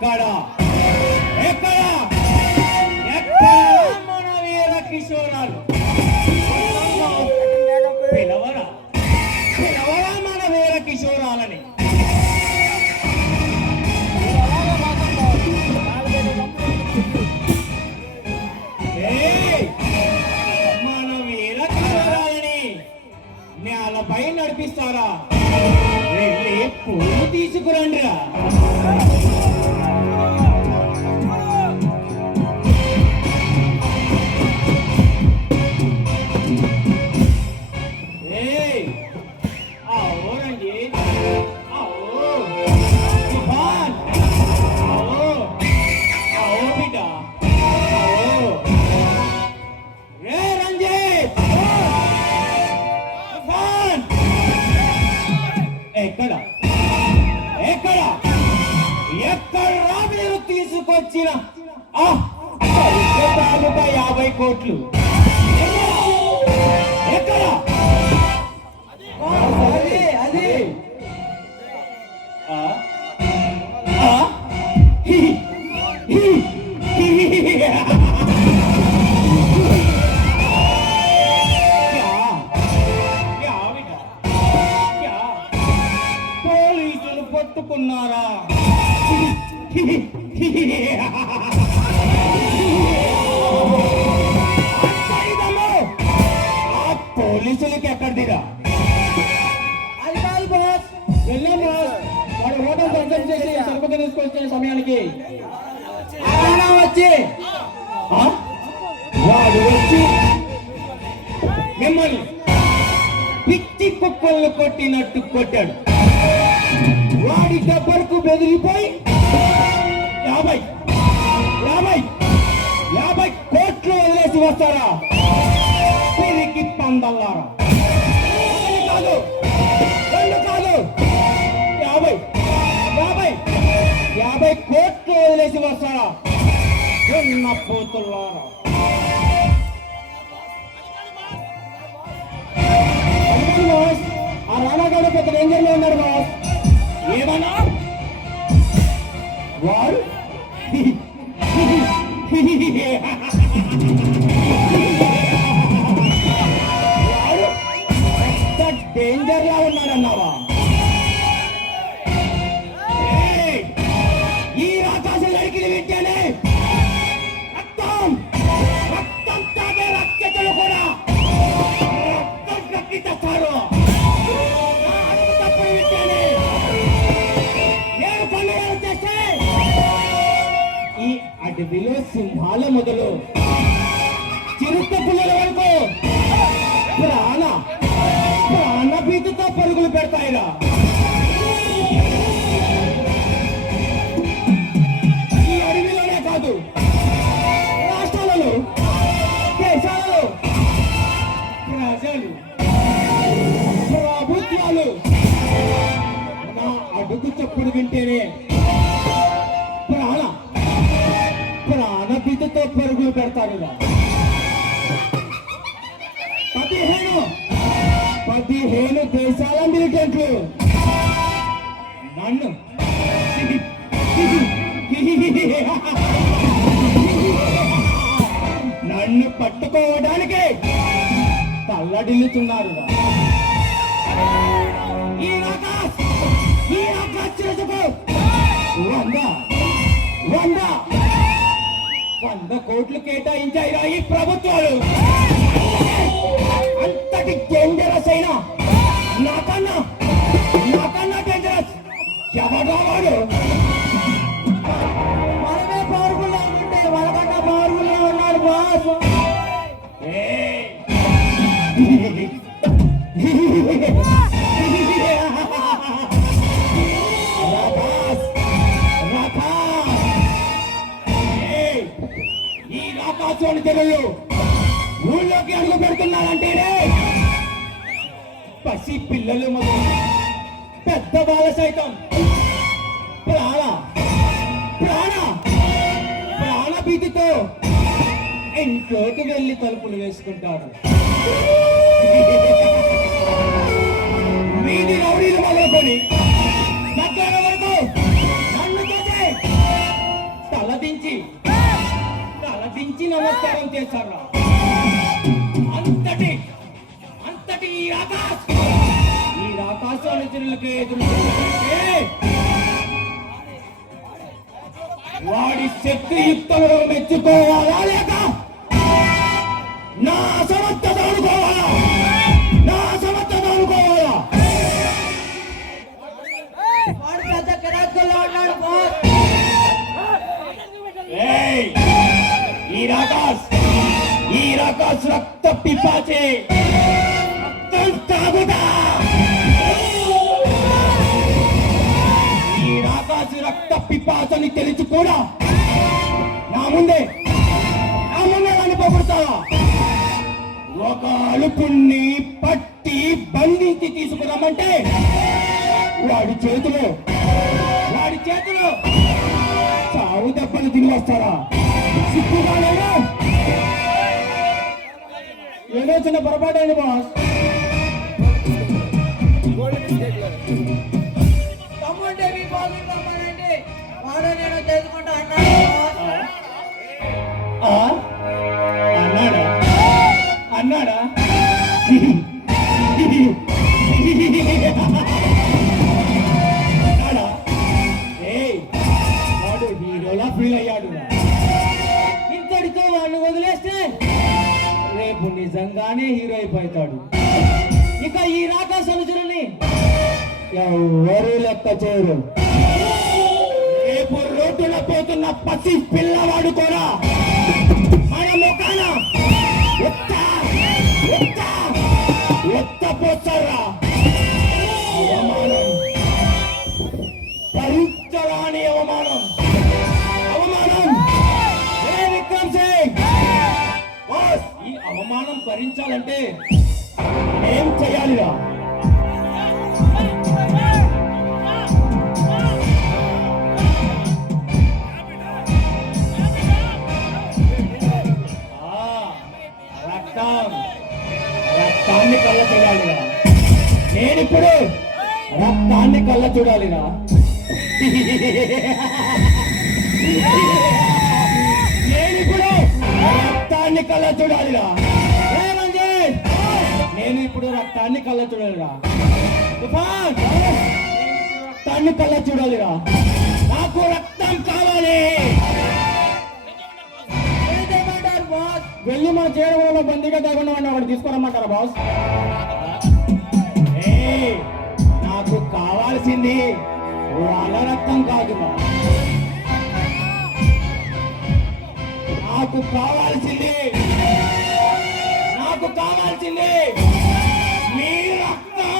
ఎక్కడ ఎక్కడ ఎక్కడ మన వీర కిషోరాలు పిలవరా పిలవరా మన వీర కిషోరాలని. మన వీర కిషోరాలని నేలపై నడిపిస్తారా? వెళ్ళి పూలు తీసుకురండిరా. ఎక్కడ ఎక్కడ ఎక్కడ మీరు తీసుకొచ్చిన తాలూకా 50 కోట్లు ఎక్కడ? అది పోలీసులు పట్టుకున్నారా? పోలీసులకి ఎక్కడిదిరా? అది కాదు బాస్, వెళ్ళాం బాస్. వాడు హోటల్ దర్శనం చేసి సరుకు తీసుకొచ్చిన సమయానికి వచ్చి వాడు వచ్చి మిమ్మల్ని పిచ్చి కుక్కలను కొట్టినట్టు కొట్టాడు. వాడి దెబ్బలకు బెదిరిపోయి 50 కోట్లు వదిలేసి వస్తారా? పిరికి పందల్లారా. కాదు 50 కోట్లు వదిలేసి వస్తారా? ఉన్న పోతుల్లారా. ఆ రానాగాడు పెద్ద డేంజర్ లో ఉన్నారు బాస్. ఏమన్నా వాడు డేంజర్ లా ఉన్నాడన్నావా? ఈ ఆకాశ లడికిని వింటేనే రక్తం రక్తం తాగే రక్తలు కూడా రక్తం కక్కిస్తారు. తప్పు వింటేనే నేను పండుగలు చేస్తే ఈ అడవిలో సింహాల మొదలు చిరుత పుల్లల వరకు ప్రాణభీతితో పరుగులు పెడతాయిరా. ఈ అడవిలోనే కాదు, రాష్ట్రాలలో దేశాలలో ప్రజలు ప్రభుత్వాలు నా అడుగు చప్పుడు వింటేనే ప్రాణభీతితో పరుగులు పెడతారురా. 15 దేశాల మిలిటెంట్లు నన్ను పట్టుకోవడానికి తల్లడిల్లుతున్నారు. ఈ ఆకాశ్ చిరుతకు 100 కోట్లు కేటాయించాయిరా ఈ ప్రభుత్వాలు. అంతటి డేంజరస్ అయినా నాకన్నా డేంజరస్ ఎవడా వాడు? మనమే పవర్ఫుల్ అనుకుంటే వాళ్ళకన్నా పవర్ఫుల్ ఉన్నారు బాస్. ఈ రాకాశోని తెలుగు ఊళ్ళోకి అడుగు పెడుతున్నారంటేనే పసి పిల్లలు మొదలు పెద్దవాళ్ళ సైతం ప్రాణభీతితో ఇంట్లోకి వెళ్ళి తలుపులు వేసుకుంటారు. వీధి రౌడీలు మొదలుకొని మధ్యాహ్నం వరకు నన్ను చూసి వంచి నమస్కారం చేశారా? అంతటి అంతటి ఈ ఆకాశ అనుచరులకే ఎదురు చూస్తుంటే వాడి శక్తియుక్తములు మెచ్చుకోవాలా లేక నా సమర్థత అనుకోవాలా? నా సమర్థత అనుకోవాలా? వాడు పెద్ద కిరాకుల్లో ఉన్నాడు బాస్. ఏయ్! ఈ రాకాస్ రక్త పిపాచే రక్తం తాగుతా! ఈ రాకాసు రక్త పిపాచని తెలిసి కూడా నా ముందే నన్ను పొగుడుతావా? ఒక అలుపుణ్ణి పట్టి బంధించి తీసుకురామంటే వాడి చేతిలో చావు దెబ్బలు తిని వస్తారా? సిగ్గుగా లేదు? ఏదో చిన్న పొరపాటు అయింది బాస్. తమ్ముంటే మీ బాబు రమ్మనండి, వాడు నేను తెలుసుకుంటా అన్నాడు బాస్. ఆ? అన్నాడా? అన్నాడా? అన్నాడా? ఏయ్, వాడు హీరోలా ఫీల్ అయ్యాడు. ఇంతటితో వాడిని వదిలేస్తే రేపు నిజంగానే హీరో అయిపోతాడు. ఇక ఈ రాకాస అనుచరుని ఎవరు లెక్క చేయరు. రేపు రోడ్డున పోతున్న పసి పిల్లవాడు కూడా మన ముఖాన పోస్తారా? అవమానం, భరించరాని అవమానం. ఏ విక్రమ్ సింగ్ బాస్, ఈ అవమానం భరించాలంటే ఏం చేయాలిరా? రక్తాన్ని కళ్ళ చూడాలిరా. నేనిప్పుడు రక్తాన్ని కళ్ళ చూడాలిరా. నేనిప్పుడు రక్తాన్ని కళ్ళ చూడాలిరా. నేను ఇప్పుడు రక్తాన్ని కళ్ళ చూడాలిరా. రక్తాన్ని కళ్ళ చూడాలిరా. నాకు రక్తం కావాలి. వెళ్ళి మన చేరువలో బందీగా తగ్గకుండా వాడిని తీసుకురమ్మంటారా బాస్? నాకు కావాల్సింది వాళ్ళ రక్తం కాదు. నాకు కావాల్సింది మీ రక్తం.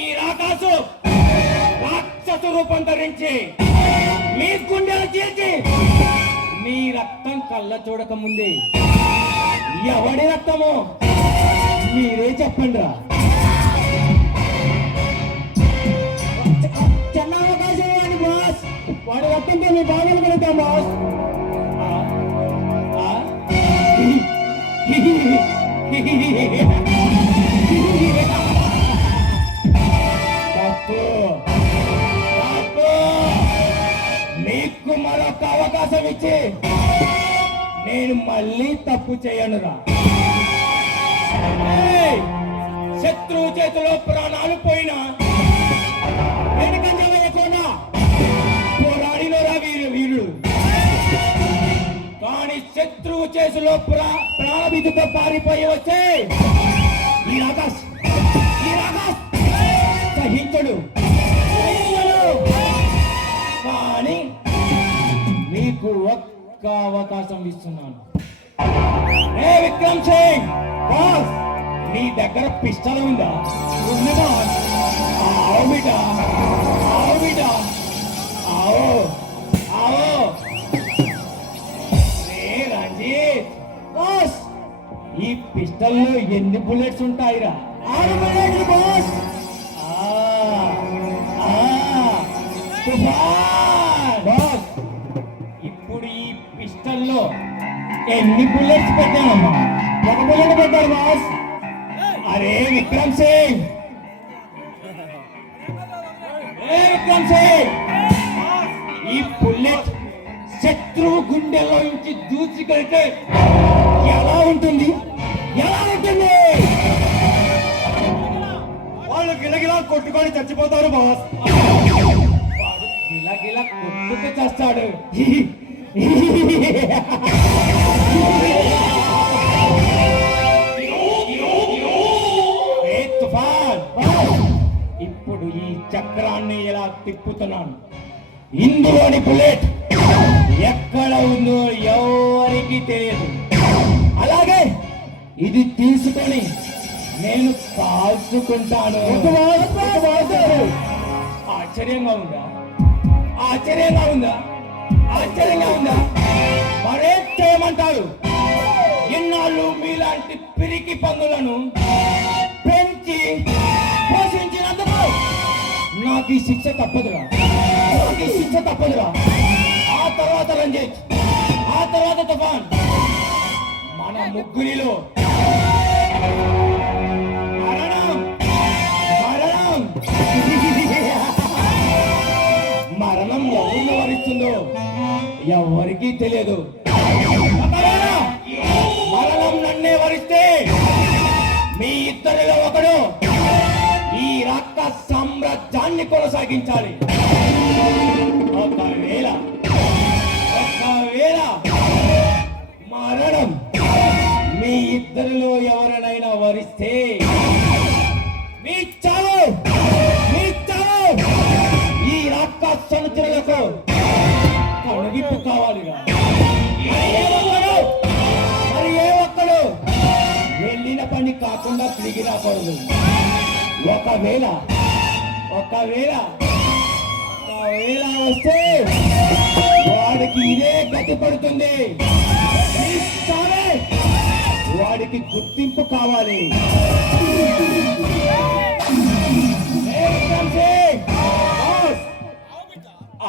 ఈ రాకాసు రాక్షసు రూపం ధరించి మీ గుండెలు చీల్చి మీ రక్తం కళ్ళ చూడక ముందే ఎవడి రక్తమో మీరే చెప్పండి రా. చిన్న అవకాశం ఇవ్వండి బాస్. వాడి రక్తంతో మీ బాధలు కలుగుతాం బాస్. మీకు మరొక అవకాశం ఇచ్చి నేను మళ్ళీ తప్పు చేయనురా. శత్రువు చేతిలో ప్రాణాలు పోయినా వెనుకంజ వేయకుండా పోరాడినరా వీరుడు. కానీ శత్రువు చేతిలో ప్రాణభీతితో పారిపోయి వచ్చే ఈ రాకాస్ సహించడు. కానీ మీకు ఒక్క అవకాశం ఇస్తున్నాను. ఏ విక్రమ్ సింగ్ బాస్, నీ దగ్గర పిస్టల్ ఉందా? ఉంది బాస్. ఆవు బిడ్డ, ఆవు. రంజిత్ బాస్, ఈ పిస్టల్లో ఎన్ని బుల్లెట్స్ ఉంటాయిరా? 6 బుల్లెట్లు బాస్. బాస్, ఇప్పుడు ఈ పిస్టల్లో ఎన్ని బుల్లెట్స్ పెట్టానమ్మా? 1 బుల్లెట్ పెట్టారు బాస్. అరే విక్రమ్ సింగ్, ఏ విక్రమ్ సింగ్, ఈ బుల్లెట్ శత్రువు గుండెలో నుంచి దూసుకెళ్తే ఎలా ఉంటుంది? ఎలా ఉంటుంది? వాళ్ళు గిలగిలా కొట్టుకొని చచ్చిపోతారు బాస్. వాడు గిలగిల కొట్టుకు చేస్తాడు. ఏ తుఫాన్, ఇప్పుడు ఈ చక్రాన్ని ఎలా తిప్పుతున్నాను? ఇందులోని బుల్లెట్ ఎక్కడ ఉందో ఎవరికి తెలియదు. అలాగే ఇది తీసుకొని నేను కాల్చుకుంటాను. ఆశ్చర్యంగా ఉందా? ఆశ్చర్యంగా ఉందా? ఆశ్చర్యంగా ఉందా? మరేం చేయమంటారు? ఎన్నాళ్ళు మీలాంటి పిరికి పందులను పెంచి పోషించినందుకు నాకు ఈ శిక్ష తప్పదురా. నాకు ఈ శిక్ష తప్పదురా. ఆ తర్వాత రంజిత్, ఆ తర్వాత తుఫాన్, మన ముగ్గురిలో మరణం మరణం మరణం ఎవరిని వరిస్తుందో ఎవరికీ తెలియదు. ఒకవేళ మరణం నన్నే వరిస్తే మీ ఇద్దరిలో ఒకడు ఈ రక్త సామ్రాజ్యాన్ని కొనసాగించాలి. ఒకవేళ మరణం మీ ఇద్దరిలో ఎవరినైనా వరిస్తే మీ చావు ఈ రక్త సముద్రాలకు కనువిప్పు కావాలిగా. మరి ఏ ఒక్కడు వెళ్ళిన పని కాకుండా తిరిగి రాకూడదు. ఒకవేళ వస్తే వాడికి ఇదే గతి పడుతుంది. ఈ చావే వాడికి గుర్తింపు కావాలి.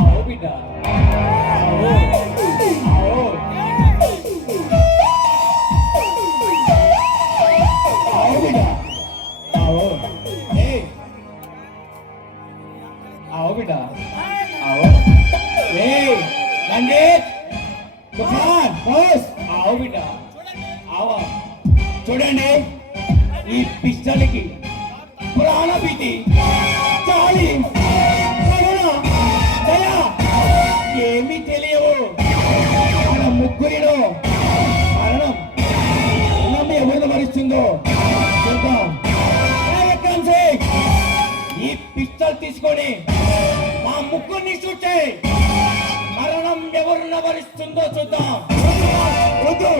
आओ बेटा, आओ बेटा, आओ, आओ बेटा, आओ, पंडित, तुफान, बॉस, आओ बेटा, आओ. చూడండి, ఈ పిస్టల్కి పురాణ భీతి, చాలి, ఏమీ తెలియవు. మన ముగ్గురిలో మరణం ఎవరిని మరిస్తుందో చూద్దాం. ఈ పిస్టల్ తీసుకొని మా ముగ్గురిని షూట్ చేయి. మరణం ఎవరిని వరిస్తుందో చూద్దాం. వద్దు.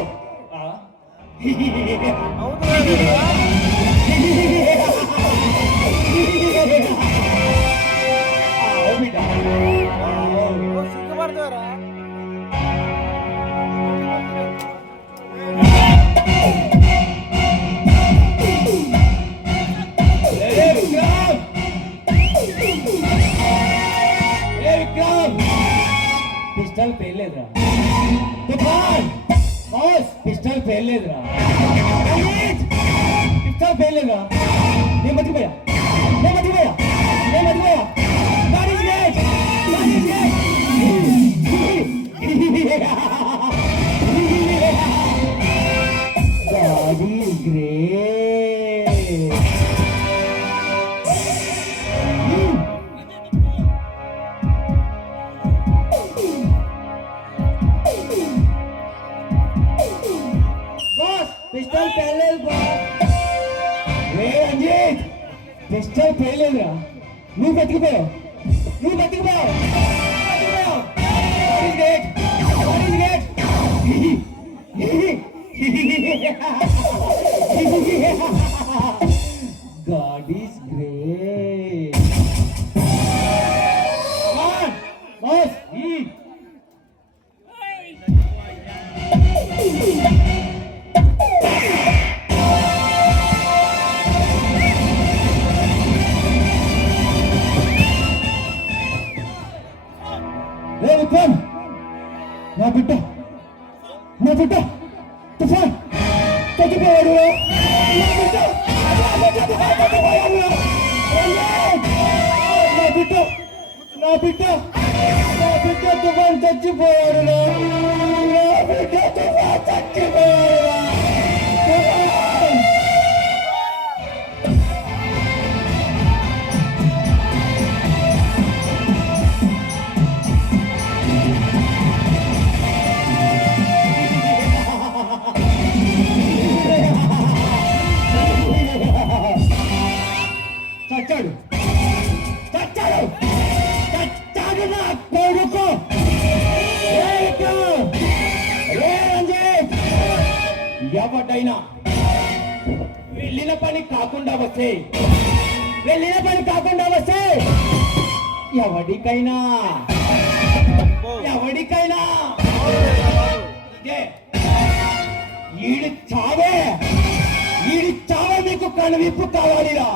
పిస్టల్ పేర్లేదురా. తుఫాన్ బాస్, పిస్టల్ పేర్లేదురా. పిస్టల్ పేర్లేదురా. నేను మర్చిపోయా. God is great. పిస్టల్ పేర్లేదు బాస్. రంజిత్, పిస్టల్ పేర్లేదురా. నువ్వు బతికిపోయావు. God is great. Come on, boss. నా బిడ్డ తుఫాన్ చచ్చిపోయాడు. బిడ్డ తుఫాన్ చచ్చిపోయాడు నా బిడ్డ తుఫాన్ చచ్చిపోయాడు చచ్చాడు చచ్చాడు చచ్చాడు నా కొడుకు ఎవడైనా వెళ్ళిన పని కాకుండా వస్తే ఎవడికైనా ఇదే ఈడి చావే మీకు కనువిప్పు కావాలిరా